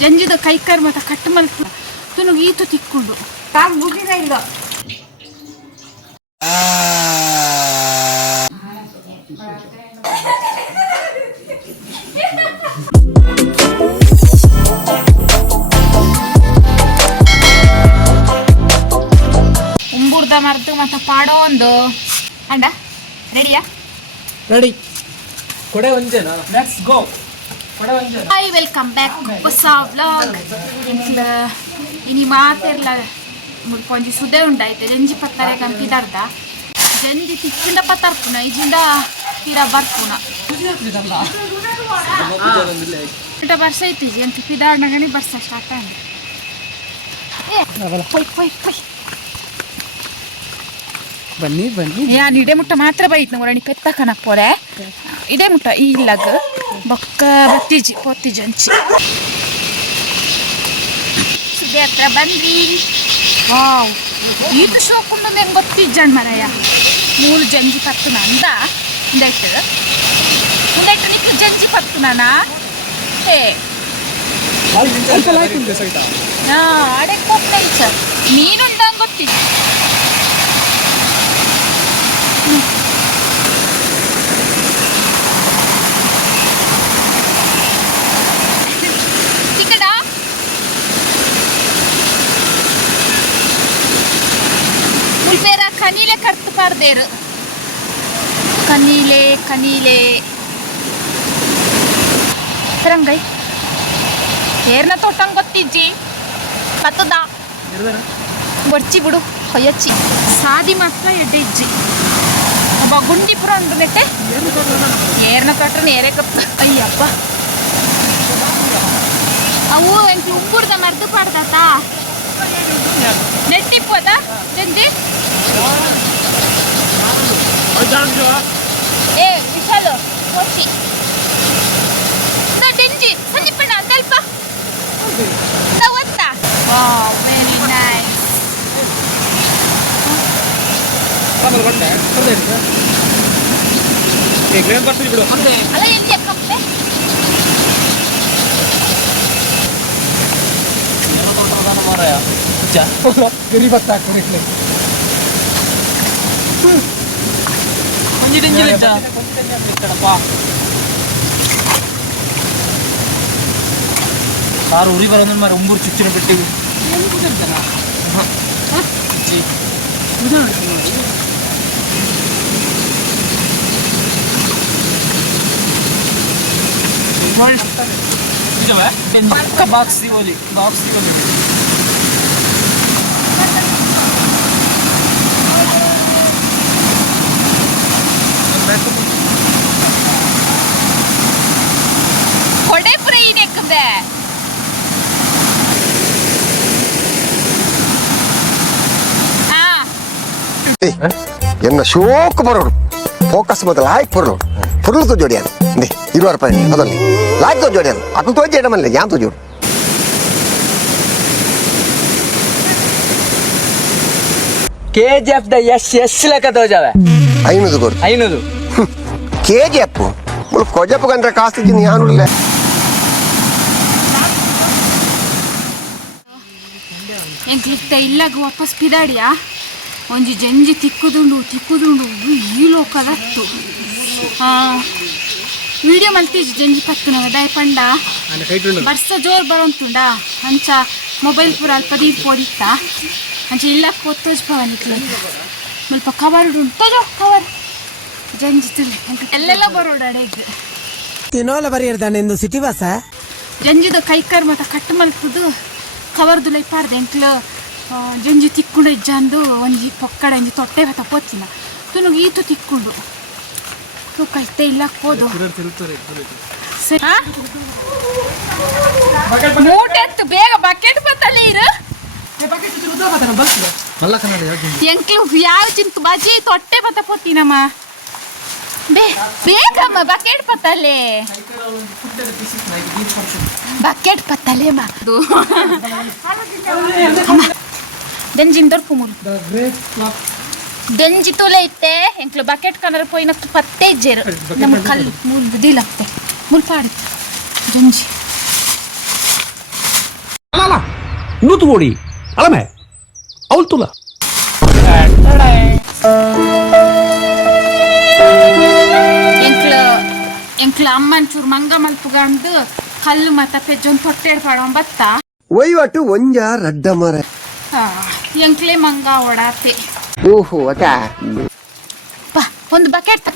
ಜಂಜಿದ ಕೈಕಾರ್ ಮತ್ತೆ ಕಟ್ಟು ಮಲ್ತು ತುನುಗ್ ಈತು ತಿಕ್ಕೊಂಡು ಕಾಲ್ ಮುಗಿದ ಇಲ್ಲ ಉಂಬುರ್ದ ಮರ್ದು ಮತ್ತೆ ಪಾಡೋ ಒಂದು ಅಂಡ ರೆಡಿಯಾ ರೆಡಿ ಕೊಡೆ ಒಂಜೇನಾ ಲೆಟ್ಸ್ ಗೋ ಕೊಡೆ ಒಂಜೇನಾ ಹಾಯ್ ವೆಲ್ಕಮ್ ಬ್ಯಾಕ್ ಹೊಸ ವ್ಲಾಗ್ ಇನಿ ಮಾತೆರ್ಲ ಮುಲ್ಪೊಂಜಿ ಸುದೆ ಉಂಡಾಯ್ತೆ ಜಂಜಿ ಪತ್ತಾರೆ ಕಂಪಿದಾರ್ದ ಜಂಜಿ ತಿಕ್ಕಿಂದ ಪತ್ತಾರ್ಪುನ ಇಜಿಂದ ತೀರಾ ಬರ್ಪುನ ಬರ್ಸ ಐತಿಜಿ ಅಂತ ಪಿದಾರ್ನಗನಿ ಬರ್ಸ ಸ್ಟಾರ್ಟ್ ಆಗಿ ಬನ್ನಿ ಬನ್ನಿ ಯಾನ್ ಇಡೆ ಮುಟ್ಟ ಮಾತ್ರ ಬೈತ್ ನೋಡಣಿ ಪೆತ್ತ ಕನಪ್ಪೋಲೆ ಇಡೆ ಮುಟ್ಟ ಈ ಇಲ್ಲಗ ಬೊಕ್ಕ ಬತ್ತಿಜಿ ಪೊತ್ತಿಜಿ ಅಂಚಿ ಸುದೆ ಹತ್ರ ಬಂದ್ವಿ ವಾವ್ ಇದು ಶೋಕುಂಡು ನಂಗೆ ಗೊತ್ತಿಜ್ಜಣ್ಣ ಮರಯ್ಯ ಮೂರು ಜಂಜಿ ಪತ್ತು ನಂದ ಮುಂದೆಟ್ಟು ನಿಕ್ಕು ಜಂಜಿ ಪತ್ತು ನಾನ ಹೇ ಅಡೆ ಕೊಟ್ಟೈಚ ಮೀನುಂಡಂಗೆ ಗೊತ್ತಿದ್ದು ಮುಲ್ಪೇರ ಕನೀಲೆ ಕರ್ತು ಪಾರ್ದೇರು ಕನೀಲೆ ತರಂಗೈ ಏರ್ನ ತೊಟ್ಟಂಗೆ ಗೊತ್ತಿಜ್ಜಿ ಪತ್ತದ ಬರ್ಚಿ ಬಿಡು ಕೊಯ್ಯಚ್ಚಿ ಸಾದಿ ಮಾತ್ರ ಎಡ್ಡೆ ಇಜ್ಜಿ ಒಬ್ಬ ಗುಂಡಿ ಪುರ ಉಂಡು ನೆಟ್ಟೆ ಏರ್ನ ತೊಟ್ರೆ ನೇರೆ ಕಪ್ಪು ಅಯ್ಯಪ್ಪ ಅವು ಎಂತ ಉಪ್ಪುರ್ದ ಮರ್ದು ಪಾಡ್ದಾತ ನೆಟ್ಟಿಪ್ಪದ ಜಂಜಿ ಏ ವಿಶಾಲು ಹೋಚಿ ಡೆಂಜಿ ಸಂಜಿಪ್ಪಣ್ಣ ಸ್ವಲ್ಪ ಒತ್ತ ವಾವ್ ವೆರಿ ನೈಸ್ ಅಲ್ಲ ಎಲ್ಲಿ ಕಪ್ಪೆ ಗರಿ ಬತ್ತ ಸಾರು ಉರಿ ಬರೋದು ಮಾರ ಉಂಬೂರು ಚುಚ್ಚಿನ ಬಿಟ್ಟಿವಿ ಬಾಕ್ಸ್ ಸಿಗೋಲಿ ಕೊಡೆ ಫ್ರೈ ನೆಕ್ಕದೆ என்ன ஷோக்கு பரோடு ஃபோக்கஸ் மத்த லாய்க் பரோடு பொருள் तो जोड़ियान दे 20 ರೂಪಾಯಿ ಅದಲ್ಲಿ ಲಾಯ್ಕ್ तो जोड़ियान ಅಕು तो ಜೇಡ ಮಲ್ಲ ಯಾನ್ तो जोड़ ಕೆಜಿಎಫ್ ದ ಎಸ್ ಲೆಕ್ಕ ತೋಜಾವೆ 500 ಕೊಡು 500 ಕೆಜಿಎಫ್ ಮುಲ್ ಕೊಜಪ್ಪ ಕಂಡ್ರೆ ಕಾಸ್ತಿ ಜಿನ್ ಯಾನುಲ್ಲ ಎಂಕ್ಲಿತ್ತ ಇಲ್ಲಾಗ ವಾಪಸ್ ಪಿದಾಡಿಯಾ ಒಂಜಿ ಜಂಜಿ ತಿಕ್ಕುದುಂಡು ಈ ಲೋಕದತ್ತು ವಿಡಿಯೋ ಮಲ್ತೀಜಿ ಜಂಜಿ ಪತ್ತು ನಾವು ದಯ ಪಂಡ ಬರ್ಸ ಜೋರು ಬರೋಂತುಂಡ ಅಂಚ ಮೊಬೈಲ್ ಪೂರ ಅಲ್ಪ ದೀಪ ಓದಿತ್ತ ಅಂಚ ಇಲ್ಲಕ್ಕೆ ಒತ್ತೋಜ್ ಪವನಿಕ್ಲ ಸ್ವಲ್ಪ ಕವರ್ ಉಂಟು ಕವರ್ ಜಂಜಿ ತುಳಿ ಎಲ್ಲೆಲ್ಲ ಬರೋಡು ಅಡೆಗೆ ತಿನ್ನೋಲ ಬರೀರ್ದಾನೆಂದು ಸಿಟಿ ವಾಸ ಜಂಜಿದ ಕೈಕಾರ್ ಮತ್ತೆ ಕಟ್ಟು ಮಲ್ತುದು ಕವರ್ದು ಲೈಪಾರ್ದೆ ಎಂಕ್ಲು ಜಂಜಿ ತಿಕ್ಕೊಂಡು ಇಜ್ಜಂದು ಒಂಜಿ ಪೊಕ್ಕಡ ಒಂಜಿ ತೊಟ್ಟೆ ಬತ್ತ ಪೋತಿನ ತುನುಗ್ ಈತು ತಿಕ್ಕೊಂಡು ತೂಕೈತೆ ಇಲ್ಲಕ್ಕೆ ಹೋದು ಮೂಟೆ ಎತ್ತು ಬೇಗ ಬಕೆಟ್ ಬತ್ತಲ್ಲಿ ಇರು ಎಂಕ್ಲು ಯಾವ ಚಿಂತು ಬಜಿ ತೊಟ್ಟೆ ಬತ್ತ ಪೋತಿನಮ್ಮ ಬೇಗಮ್ಮ ಬಕೆಟ್ ಪತ್ತಲೆ ಬಕೆಟ್ ಪತ್ತಲೆ ಮಾದು ಡೆಂಜಿನ್ ದೊರ್ಪುಮುರು ಡೆಂಜಿ ತೂಲೆ ಇತ್ತೆ ಎಂಕ್ಲು ಬಕೆಟ್ ಕನರ ಪೋಯಿನಕ್ತು ಪತ್ತೆ ಇಜ್ಜೇರು ನಮ್ಮ ಕಲ್ಲು ಮೂರು ದಿಲಕ್ತೆ ಮುಲ್ಪಾಡಿ ಡೆಂಜಿ ನೂತುಗೋಡಿ ಅಳಮೆ ಅವಲ್ ತುಲ ಎಂಕ್ಲ ಅಮ್ಮನ್ ಚೂರು ಮಂಗ ಮಲ್ಪುಗಂಡು ಕಲ್ಲು ಮತ್ತ ಪೆಜ್ಜೊಂದು ತೊಟ್ಟೆಡ್ ಪಾಡೋ ಬತ್ತ ವಹಿವಾಟು ಒಂಜ ರಡ್ಡ ಮರ ಎಂಕ್ಲೆ ಮಂಗ ಓಡಾತೆ ಓಹೋ ಅಕ್ಕ ಒಂದು ಬಕೆಟ್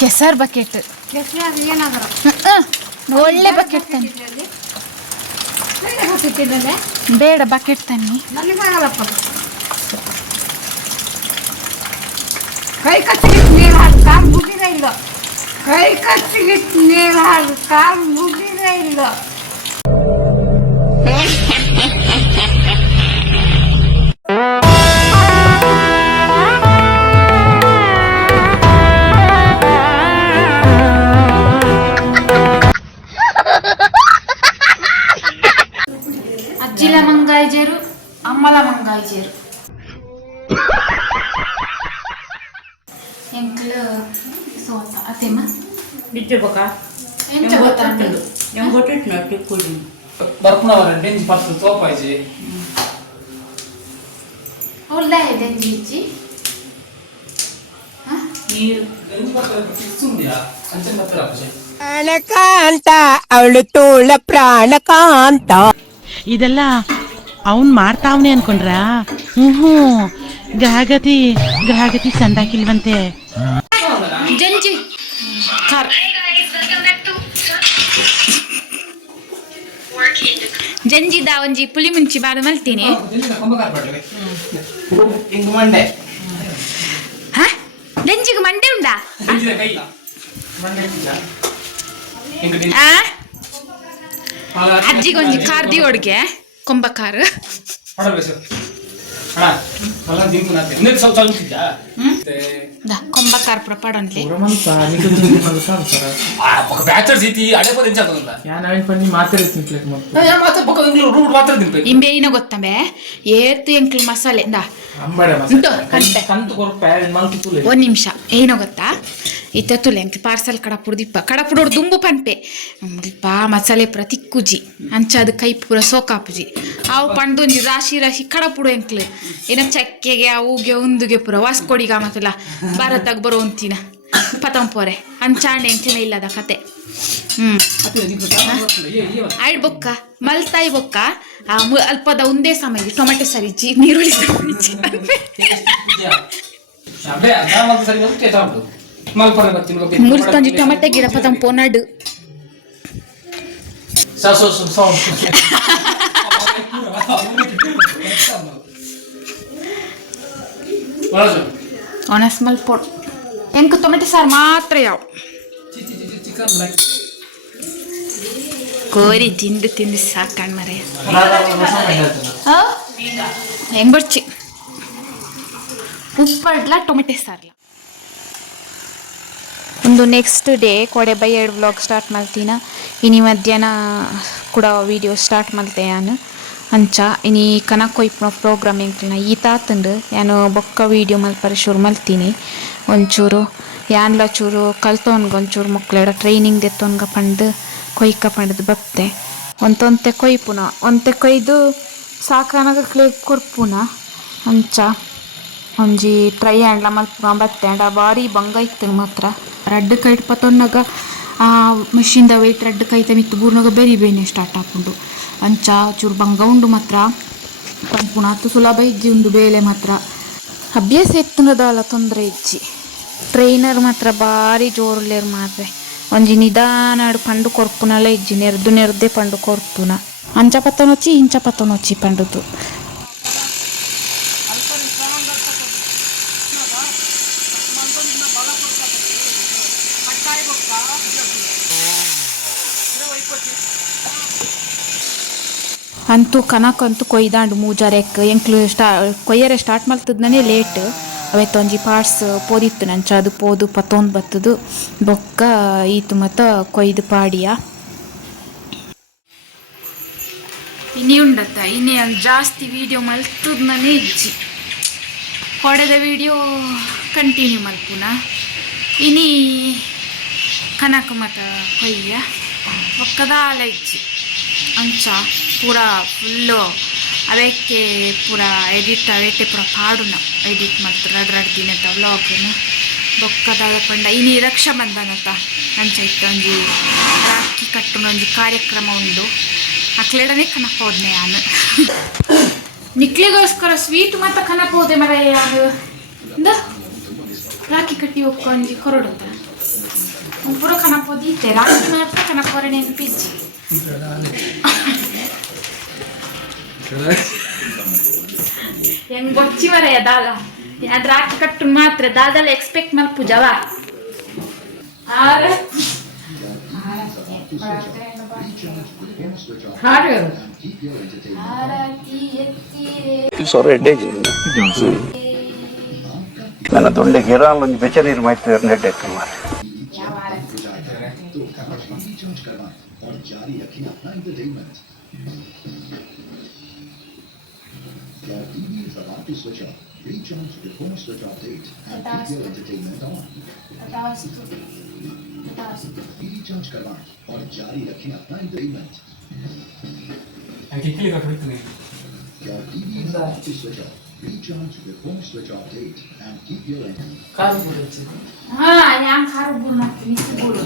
ಕೆಸರ್ ಬಕೆಟ್ ಒಳ್ಳೆ ಬಕೆಟ್ ತನ್ನಿ ಬೇಡ ಬಕೆಟ್ ತನ್ನಿ ಕೈ ಕಚ್ಚಿಗಿಟ್ಟು ನೀರು ಹಾಕಿ ಕಾಲು ಮುಗಿದೇ ಇಲ್ಲ ಕೈ ಕಚ್ಚಿಗಿಟ್ಟು ನೀರು ಹಾಕಿ ಕಾಲು ಮುಗಿದೇ ಇಲ್ಲ ಅಜ್ಜಿಲ ಮಂಗಾಯ್ಜೇರು ಅಮ್ಮಲ ಮಂಗಾಯ್ಜೇರು ಎಂಕ್ಲು ಸೋತ ಅತೆಮ್ಮ ಬಿಟ್ಟು ಬಕ ಎಂಚ ಗೊತ್ತಾಗ್ತದೆ ಹೆಂಗೆ ಗೊತ್ತಿಟ್ಟು ನಟ್ಟಿ ಕುಡಿ ಬರ್ಪುಣವರ ಡೆಂಜಿ ಪತ್ತು ತೋಪಾಯ್ಜಿ ಅವಳ್ದ ಡೆಂಜಿ ಇಜ್ಜಿ ನೀರು ಡೆಂಜಿ ಪತ್ತು ಸುಂದಿಯಾ ಅಂಚನ್ ಮತ್ತೆ ರಾಪಜೆ ಪ್ರಾಣಕಾಂತ ಅವಳು ತೋಳ ಪ್ರಾಣಕಾಂತ ಇದೆಲ್ಲ ಅವನ್ ಮಾಡ್ತಾವನೆ ಅನ್ಕೊಂಡ್ರ ಹ್ಞೂ ಗ್ರಹಗತಿ ಸಂದಾಕಿಲ್ವಂತೆ ಜಂಜಿ ಕಾರ್ ಜಂಜಿದ ಒಂಜಿ ಪುಳಿ ಮುಂಚಿ ಬಾಡು ಮಲ್ತೀನಿ ಹಿಂಗ್ ಮಂಡೆ ಜಂಜಿಗೆ ಮಂಡೆ ಉಂಡಾ ಡೆಂಜಿನ ಕೈ ಮಂಡೆ ಹಿಂಗ್ ಡೆಂಜಿ ಅಜ್ಜಿಗೆ ಒಂಜಿ ಕಾರ್ದಿ ಒಡ್ಗೆ ಕೊಂಬ ಕಾರು ಹೊಡಬೇಕು ಅಣ್ಣ ಮಲ್ಲ ದಿಂಕು ನಾತೆ ಇನ್ನೊಂದು ಸ್ವಲ್ಪ ಚಲ್ತಿದ್ದ ಕೊಂಬ ಕಾರ್ ಪ್ರಪಾಡೊಂದ್ಲಿ ಬ್ಯಾಚರ್ ಸೀತಿ ಅಡೆ ಪದ ಎಂಚ ಆಗ್ತದಂತ ಮಾತ್ರ ಬೊಕ್ಕ ಇಂಗ್ಲು ರೂಟ್ ಮಾತ್ರ ತಿನ್ಬೇಕು ಇಂಬೆ ಏನೋ ಗೊತ್ತಂಬೆ ಏತು ಎಂಕ್ಲು ಮಸಾಲೆ ಉಂಟು ಕಂಟೆ ಒಂದ್ ನಿಮಿಷ ಏನೋ ಗೊತ್ತಾ ಇತ್ತುಲೆ ಎಂಕ್ಲು ಪಾರ್ಸಲ್ ಕಡಪುಡು ದಿಪ್ಪ ಕಡಪುಡೋಡು ದುಂಬು ಪಂಪೆ ದಿಪ್ಪ ಮಸಾಲೆ ಪೂರ ತಿಕ್ಕುಜಿ ಅಂಚ ಅದು ಕೈ ಪೂರ ಸೋಕಾಪುಜಿ ಅವು ಪಂಡೊಂಜಿ ರಾಶಿ ಕಡಪುಡು ಎಂಕ್ಲು ಏನೋ ಚಕ್ಕೆಗೆ ಅವುಗೆ ಉಂದುಗೆ ಪೂರ ವಾಸ್ಕೊಡಿಗ ಮತ್ತಲ್ಲ ಭಾರತಾಗ ಬರೋ ಅಂತಿನ ಪತಂಪೋರೆ ಅಂಚಾಂಡೆ ಎಂಕ್ಲಿನ ಇಲ್ಲದ ಕತೆ ಆಯ್ಡ್ ಬೊಕ್ಕ ಮಲ್ತಾಯಿ ಬೊಕ್ಕ ಅಲ್ಪದ ಒಂದೇ ಸಮಯ ಟೊಮೆಟೊ ಸರಿಜಿ ನೀರುಳ್ಳಿ ಸರಿಜಿ ಮುಲ್ತೊಂಜಿ ಟೊಮೆಟೊ ಗಿಡ ಪತಂಪೋ ನಡು ಒಣಸ್ ಮಲ್ಪೋಡು ಎಂಕ್ ಟೊಮೆಟೊ ಸಾರು ಮಾತ್ರ ಯಾವ ಕೋರಿ ತಿಂದು ಸಾಕಣ್ ಮರೆಯ ಹೆಂಗ್ ಬರ್ಚಿ ಉಪ್ಪಡ್ಲ ಟೊಮೆಟೊ ಸಾರ್ಲ ಒಂದು ನೆಕ್ಸ್ಟ್ ಡೇ ಕೊಡೆ ಬೈ 2 ವ್ಲಾಗ್ ಸ್ಟಾರ್ಟ್ ಮಾಡ್ತೀನ ಇನಿ ಮಧ್ಯಾಹ್ನ ಕೂಡ ವಿಡಿಯೋ ಸ್ಟಾರ್ಟ್ ಮಾಡ್ತೆ ನಾನು ಅಂಚ ಇನಿ ಕನಕ ಕೊಯ್ಪುನ ಪ್ರೋಗ್ರಾಮ್ ಎಂಕ್ಲನ ಈತಾತಂಡು ನಾನು ಬೊಕ್ಕ ವೀಡಿಯೋ ಮಲ್ಪರೆ ಶುರು ಮಲ್ತೀನಿ ಒಂಚೂರು ಯಾನ್ಲ ಚೂರು ಕಲ್ತೋನ್ಗೊಂಚೂರು ಮಕ್ಳೆಡ ಟ್ರೈನಿಂಗ್ ದೆತ್ತೋನ್ಗ ಪಂಡು ಕೊಯ್ಕ ಪಂಡದು ಬಪ್ತೆ ಒಂತೆ ಕೊಯ್ಪುನ ಒಂತೆ ಕೊಯ್ದು ಸಾಕಾನಾಗ ಕ್ಲೇ ಕೊರ್ಪುನ ಅಂಚ ಒಂಜಿ ಟ್ರೈ ಆಂಡ್ಲ ಮಲ್ಪುನ ಬತ್ತೆ ಆಂಡ ಬಾರಿ ಬಂಗ ಇತ್ತು ಮಾತ್ರ ರಡ್ಡು ಕೈಟ್ ಪತ್ತೊನ್ನಾಗ ಆ ಮಿಷಿನ್ದ ವೆಯ್ಟ್ ರಡ್ಡು ಕೈತ ಮಿತ್ತು ಬೂರ್ನಾಗ ಬೇನೆ ಸ್ಟಾರ್ಟ್ ಹಾಕೊಂಡು ಅಂಚ ಚೂರು ಬಂಗ ಉಂಡು ಮಾತ್ರ ಪಂಪುನ ಹತ್ತು ಸುಲಭ ಇಜ್ಜಿ ಉಂಡು ಬೇಲೆ ಮಾತ್ರ ಅಭ್ಯಾಸ ಎತ್ತುನದಲ್ಲ ತೊಂದರೆ ಇಜ್ಜಿ ಟ್ರೈನರ್ ಮಾತ್ರ ಭಾರಿ ಜೋರುಲೇರು ಮಾತ್ರೆ ಒಂಜಿ ನಿಧಾನಾಡು ಪಂಡು ಕೊರ್ಪುನಲ್ಲ ಇಜ್ಜಿ ನೆರ್ದೆ ಪಂಡು ಕೊರ್ಪುನ ಅಂಚ ಪತ್ತನೊಚ್ಚಿ ಇಂಚ ಪತ್ತನೊಚ್ಚಿ ಪಂಡುದು ಅಂತೂ ಕನಕಂತೂ ಕೊಯ್ದಾಂಡು ಮೂಜಾರೆಕ್ ಎಂಕ್ಲು ಕೊಯ್ಯರೆ ಸ್ಟಾರ್ಟ್ ಮಾಡ್ತದನೇ ಲೇಟ್ ಅವತ್ತೊಂಜಿ ಪಾರ್ಟ್ಸ್ ಪೋದಿತ್ತು ನಂಚ ಅದು ಪೋದು ಪತ್ತೊಂದು ಬತ್ತದು ಬೊಕ್ಕ ಈತು ಮತ್ತು ಕೊಯ್ದು ಪಾಡಿಯ ಇನ್ನೇ ಉಂಡತ್ತ ಇನ್ನೇ ಜಾಸ್ತಿ ವೀಡಿಯೋ ಮಲ್ತದನೇ ಇಜ್ಜಿ ಹೊಡೆದ ವೀಡಿಯೋ ಕಂಟಿನ್ಯೂ ಮಲ್ಪುನ ಇನಿ ಕನಕ ಮತ್ತು ಕೊಯ್ಯ ಬೊಕ್ಕದ ಆಲ ಇಜ್ಜಿ ಅಂಚ ಪೂರ ಫುಲ್ಲು ಅವಕ್ಕೆ ಪೂರ ಎಡಿಟ್ ಅವಕ್ಕೆ ಪೂರ ಪಾಡುನ ಎಡಿಟ್ ಮಾಡ್ತಾರೆ ರಡ್ ದಿನದ ವ್ಲಾಗ್ನು ಬೊಕ್ಕದಾದ ಪಂಡ ಇನಿ ರಕ್ಷಾ ಬಂಧನತ ಅಂಚ ಇತ್ತ ಒಂಜಿ ರಾಖಿ ಕಟ್ಟುನ ಒಂಜಿ ಕಾರ್ಯಕ್ರಮ ಉಂಡು ಅಕ್ಲೆಡನೆ ಕನಪೋದ್ನೆ ನಾನು ನಿಕ್ಲಿಗೋಸ್ಕರ ಸ್ವೀಟ್ ಮಾತ್ರ ಕನಪೋದೆ ಮರ ಅದು ಇಂದ ರಾಖಿ ಕಟ್ಟಿ ಹೋಗ್ಕೊಂಡಿ ಕೊರಡುತ್ತ ಪೂರ ಕನಪೋದೀತೆ ರಾಖಿ ಮಾತ್ರ ಕನಪೋರೆ ನೆನಪಿಜ್ಜಿ ಹೆಂಗ್ ಗೊಚ್ಚಿ ಮರೆಯ ದಾದ ಅದು ರಾಖಿ ಕಟ್ಟು ಮಾತ್ರ ದಾದಲ್ಲ ಎಕ್ಸ್ಪೆಕ್ಟ್ ಮಲ್ಪುಜವ ನನ್ನ ದೊಡ್ಡ ಗಿರಾಲ್ ಒಂದು ಬೆಚ್ಚ ನೀರು ಮಾಡ್ತಾರೆ ನೆಡ್ಡೆ ಕಿಕ್ಲಿ ಕಟ್ಟಿಡ್ತೀನಿ ಹಾ ಯಾಂಗ್ ಖಾರ ಬುಡ್ ಮಾಡ್ತೀನಿ ಬುಡು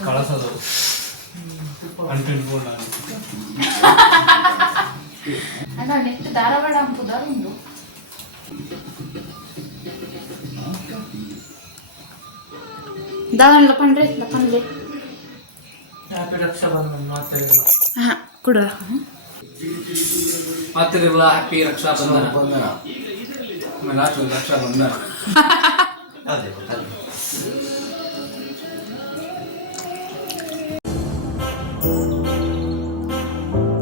ಕಳಸದು ಕಂಟೆಂಟ್ ಬೋರ್ಡ್ ಅಣ್ಣ ನೆಟ್ಟು ಧಾರವಾಡ ಅಂಬುದಾರುಂಡು ದಾದನ್ ಲಪಂಡ್ರೆ ಲಪಂಡ್ಲೆ ಹ್ಯಾಪಿ ರಕ್ಷಾ ಬಂಧನ ಮಾತಾಡಿಲ್ಲ ಹಾ ಕೊಡ ಮಾತಿರಲ್ಲ ಹ್ಯಾಪಿ ರಕ್ಷಾ ಬಂಧನ ಆಮೇಲೆ ರಕ್ಷಾ ಬಂಧನ